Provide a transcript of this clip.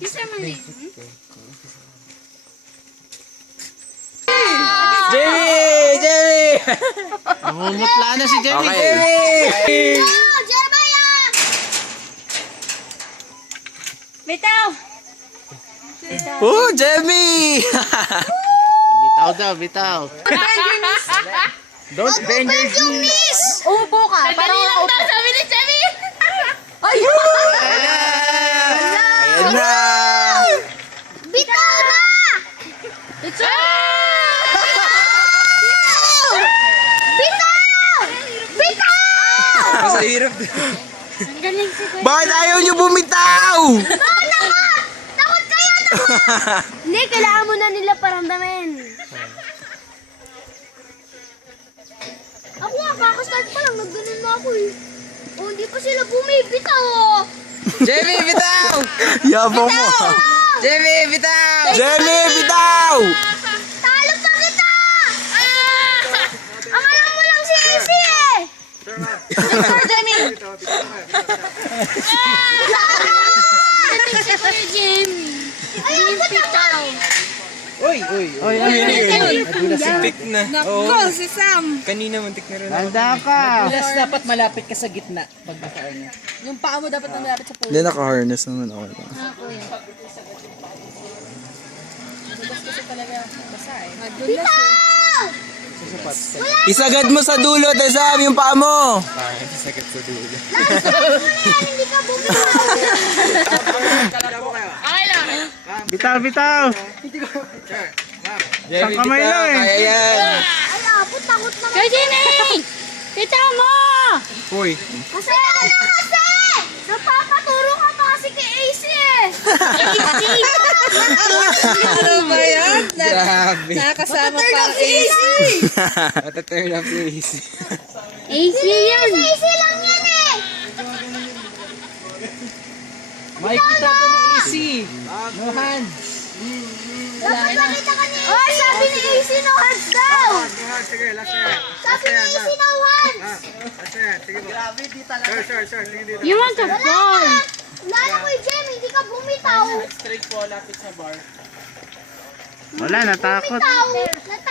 Isa man eh. Jamie! Jamie! Namumutla na si Jamie. Okay. No! Jeremiah! Bitaw! Oh, Jamie! Bitaw daw, bitaw. Don't bend your Yung miss! Upo ka. Parang lang daw sabi ni Jamie. Ayan na! Bitaw na! It's Bitaw! Bitaw! Mas hirap. Ang galing si Kuya. Bakit ayaw niyo bumitaw? Takot kayo! Hindi, kailangan mo na nila paramdamin. Ako nga, kakastart pa lang, nagganon na ako eh. Oh, hindi pa sila bumibitaw oh. Jamie, bitaw! Yabang mo. Jamie, bitaw! Jamie, bitaw! Talo pa kita! Ang alam mo lang si Izzy eh! Sure, Jamie! Si Kuya Jamie. Ayun, bitaw! Oy, muntik na. Oo. Si Sam. Kanina muntik na rin. Handa ka. Plus, dapat malapit ka sa gitna pag nakaano. Yung paa mo dapat malapit sa pole. Hindi, naka-harness naman ako. Kasi talaga basa eh. Bitaw! Isagad mo sa dulo, Tesam, yung paa mo. Last time mo na yan, hindi ka bumitaw! Bitaw, bitaw. Jamie, kamay bitaw. lang eh. Kaya yan. Ay, apo, takot na. Kuya Jamie! Bitaw mo! Uy. Kasi napapaturo ka pa kasi kay AC eh! Ano ba yan? Grabe. Nakasama pa ang AC. Mataturn up yung easy. AC yan! AC lang yan eh! Makikita to ni AC. No hands. Dapat makita ka ni AC! Oh, sabi ni AC no hands daw! Sabi ni AC no hands! You want to fall! Lalo ko yung Jamie, hindi ka bumitaw! Wala, natakot. Bumitaw!